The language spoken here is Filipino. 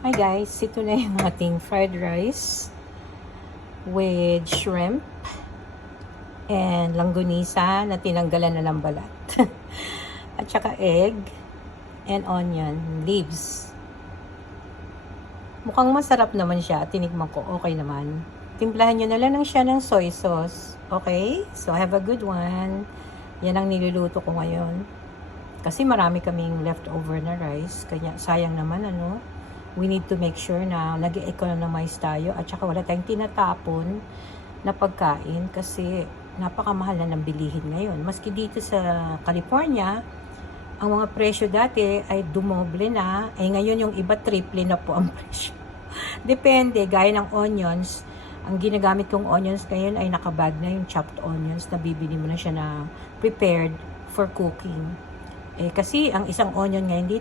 Hi guys, ito na yung ating fried rice with shrimp and langgunisa na tinanggalan na ng balat. At saka egg and onion leaves. Mukhang masarap naman siya. Tinikman ko, okay naman. Timplahan nyo na lang siya ng soy sauce. Okay? So have a good one. Yan ang niluluto ko ngayon. Kasi marami kaming leftover na rice. Kaya sayang naman ano. We need to make sure na nag-economize tayo at saka wala tayong tinatapon na pagkain kasi napakamahal na ng bilihin ngayon. Maski dito sa California, ang mga presyo dati ay dumoble na, ngayon yung iba triple na po ang presyo. Depende, gaya ng onions, ang ginagamit kong onions ngayon ay nakabag na yung chopped onions na bibili mo na siya na prepared for cooking. Kasi ang isang onion ngayon dito